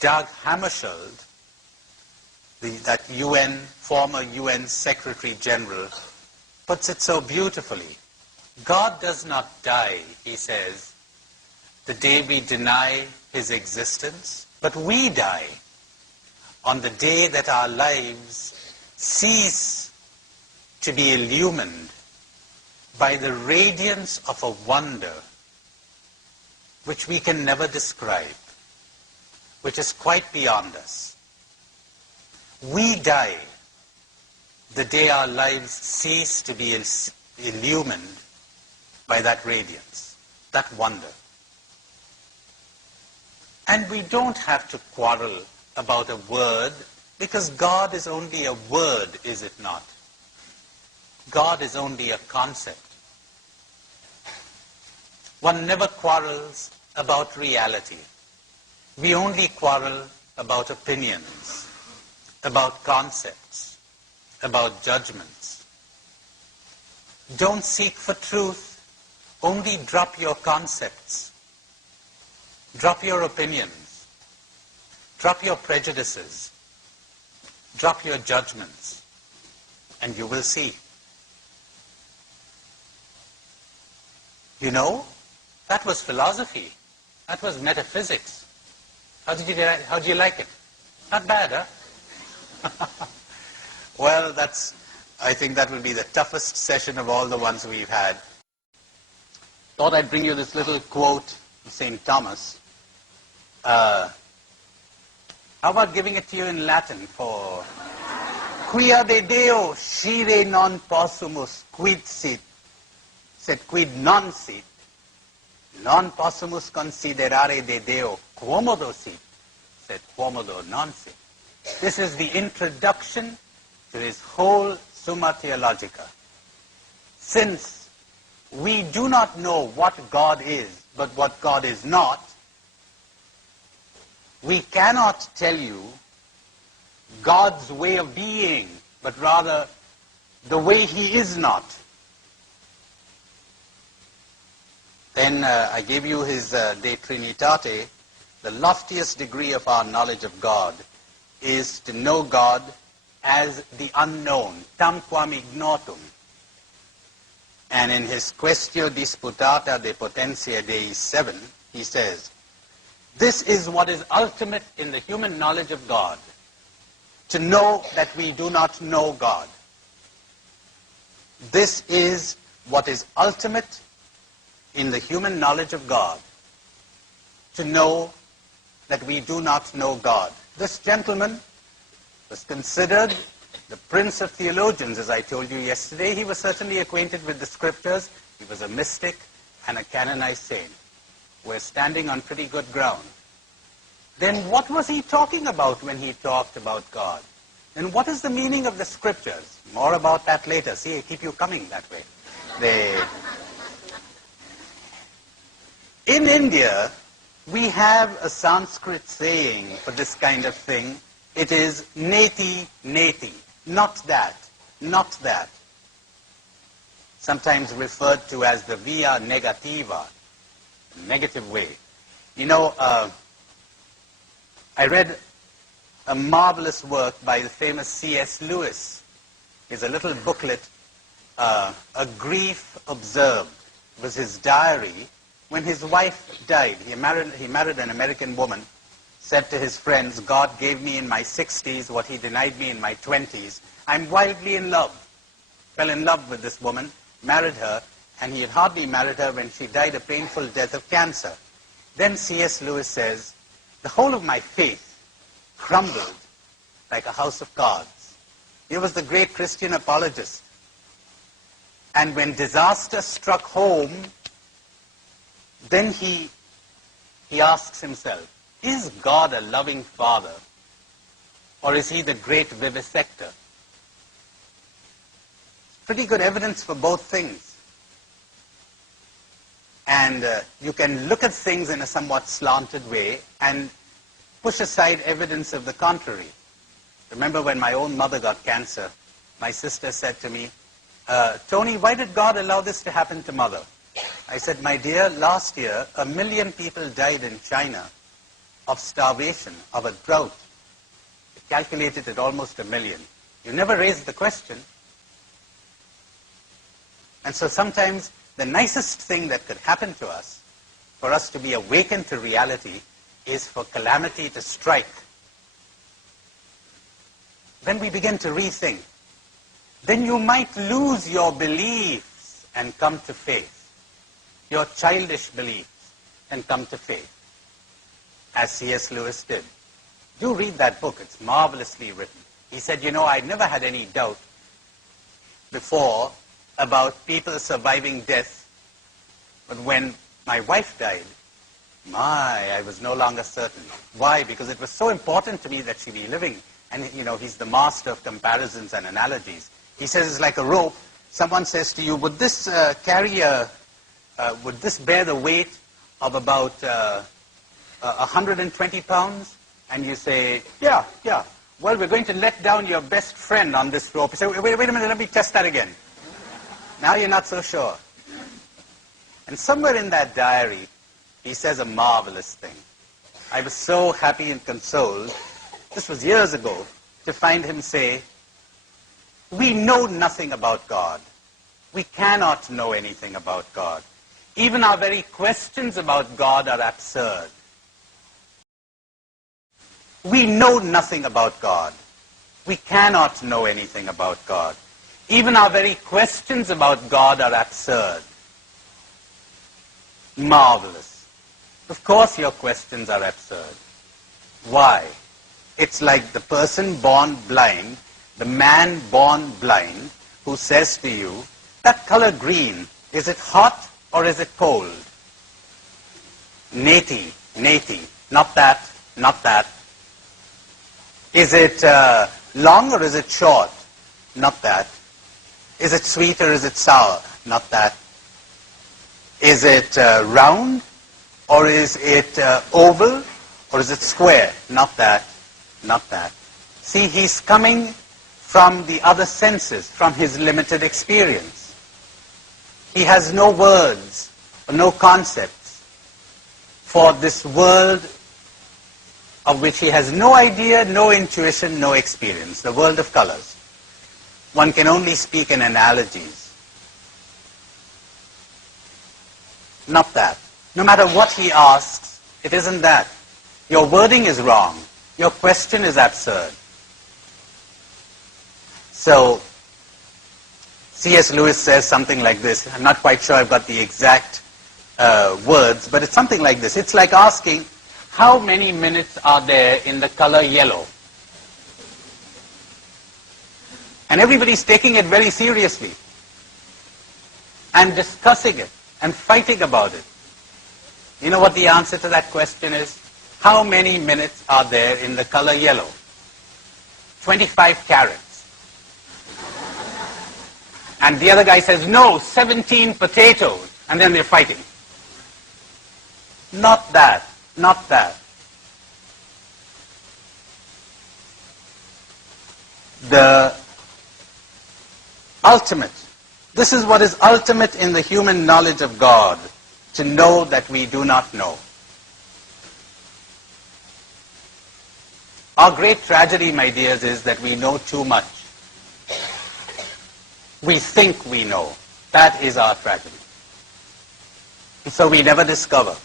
Dag Hammarskjöld, that former UN Secretary General, puts it so beautifully. God does not die, he says, the day we deny his existence, but we die on the day that our lives cease to be illumined by the radiance of a wonder which we can never describe, which is quite beyond us. We die the day our lives cease to be illumined by that radiance, that wonder. And we don't have to quarrel about a word, because God is only a word, is it not? God is only a concept. One never quarrels about reality. We only quarrel about opinions, about concepts, about judgments. Don't seek for truth, only drop your concepts, drop your opinions, drop your prejudices, drop your judgments, and you will see. You know, that was philosophy. That was metaphysics. How did you like it? Not bad, huh? Well, I think that will be the toughest session of all the ones we've had. Thought I'd bring you this little quote of St. Thomas. How about giving it to you in Latin for Quia de Deo scire non possumus quid sit, sed quid non sit, non possumus considerare de Deo quomodo sit, sed quomodo non sit. This is the introduction to his whole Summa Theologica. Since we do not know what God is, but what God is not, we cannot tell you God's way of being, but rather the way he is not. Then I gave you his De Trinitate. The loftiest degree of our knowledge of God is to know God as the unknown, tam quam ignotum. And in his Quaestio Disputata de Potentia Dei 7, he says, this is what is ultimate in the human knowledge of God, to know that we do not know God. This is what is ultimate in the human knowledge of God, to know that we do not know God. This gentleman was considered the prince of theologians, as I told you yesterday. He was certainly acquainted with the scriptures. He was a mystic and a canonized saint. We're standing on pretty good ground. Then what was he talking about when he talked about God? And what is the meaning of the scriptures? More about that later. See, I keep you coming that way. In India, we have a Sanskrit saying for this kind of thing. It is neti, neti. Not that. Not that. Sometimes referred to as the via negativa, negative way. You know, I read a marvelous work by the famous C.S. Lewis. It's a little booklet, A Grief Observed. It was his diary when his wife died. He married an American woman, said to his friends, God gave me in my 60s what he denied me in my 20s. I'm wildly in love. Fell in love with this woman, married her, and he had hardly married her when she died a painful death of cancer. Then C.S. Lewis says, the whole of my faith crumbled like a house of cards. He was the great Christian apologist. And when disaster struck home, then he asks himself, is God a loving father, or is he the great vivisector? Pretty good evidence for both things. And you can look at things in a somewhat slanted way and push aside evidence of the contrary. Remember when my own mother got cancer, my sister said to me, Tony, why did God allow this to happen to mother? I said, my dear, last year, 1 million people died in China of starvation, of a drought, calculated at almost 1 million. You never raised the question. And so sometimes the nicest thing that could happen to us, for us to be awakened to reality, is for calamity to strike. Then we begin to rethink. Then you might lose your beliefs and come to faith. Your childish beliefs and come to faith. As C.S. Lewis did. Do read that book. It's marvelously written. He said, I never had any doubt before about people surviving death. But when my wife died, I was no longer certain. Why? Because it was so important to me that she be living. And, he's the master of comparisons and analogies. He says it's like a rope. Someone says to you, would this would this bear the weight of about 120 pounds? And you say, yeah. Well, we're going to let down your best friend on this rope. You say, wait a minute, let me test that again. Now you're not so sure. And somewhere in that diary, he says a marvelous thing. I was so happy and consoled, this was years ago, to find him say, we know nothing about God. We cannot know anything about God. Even our very questions about God are absurd. We know nothing about God. We cannot know anything about God. Even our very questions about God are absurd. Marvelous. Of course your questions are absurd. Why? It's like the person born blind, the man born blind, who says to you, that color green, is it hot or is it cold? Nati, not that, not that. Is it long or is it short? Not that. Is it sweet or is it sour? Not that. Is it round or is it oval or is it square? Not that. Not that. See, he's coming from the other senses, from his limited experience. He has no words or no concepts for this world of which he has no idea, no intuition, no experience, the world of colors. One can only speak in analogies. Not that. No matter what he asks, it isn't that. Your wording is wrong. Your question is absurd. So, C.S. Lewis says something like this. I'm not quite sure I've got the exact words, but it's something like this. It's like asking, how many minutes are there in the color yellow? And everybody's taking it very seriously and discussing it and fighting about it. You know what the answer to that question is? How many minutes are there in the color yellow? 25 carats. And the other guy says, no, 17 potatoes. And then they're fighting. Not that. Not that. The ultimate. This is what is ultimate in the human knowledge of God, to know that we do not know. Our great tragedy, my dears, is that we know too much. We think we know. That is our tragedy. And so we never discover.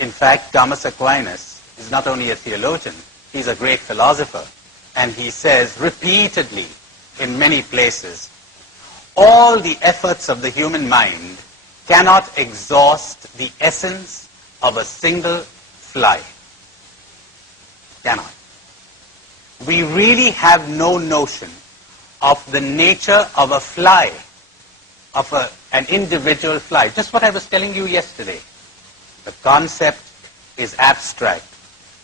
In fact, Thomas Aquinas is not only a theologian, he's a great philosopher. And he says repeatedly in many places, all the efforts of the human mind cannot exhaust the essence of a single fly. Cannot. We really have no notion of the nature of a fly, of an individual fly. Just what I was telling you yesterday. The concept is abstract,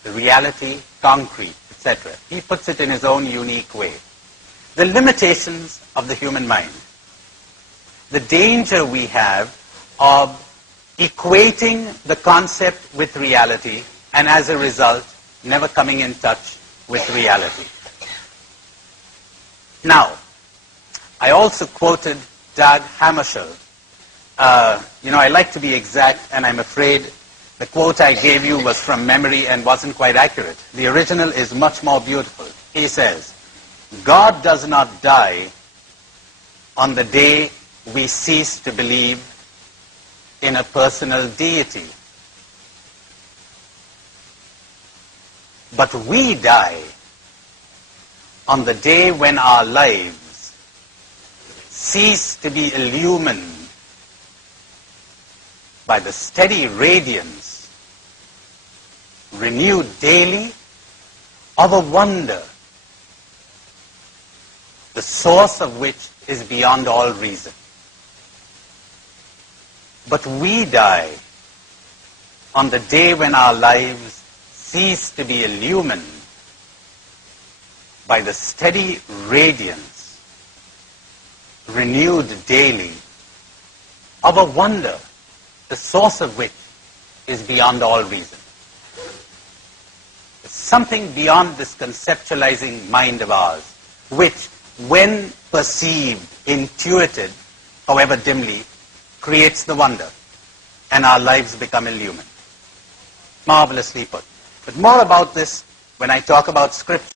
the reality concrete, etc. He puts it in his own unique way. The limitations of the human mind. The danger we have of equating the concept with reality, and as a result, never coming in touch with reality. Now, I also quoted Dag Hammarskjöld. I like to be exact, and I'm afraid The quote I gave you was from memory and wasn't quite accurate. The original is much more beautiful. He says, God does not die on the day we cease to believe in a personal deity. But we die on the day when our lives cease to be illumined by the steady radiance, renewed daily, of a wonder, the source of which is beyond all reason. But we die on the day when our lives cease to be illumined by the steady radiance, renewed daily, of a wonder, the source of which is beyond all reason. There's something beyond this conceptualizing mind of ours, which, when perceived, intuited, however dimly, creates the wonder, and our lives become illumined. Marvelously put. But more about this when I talk about Scripture.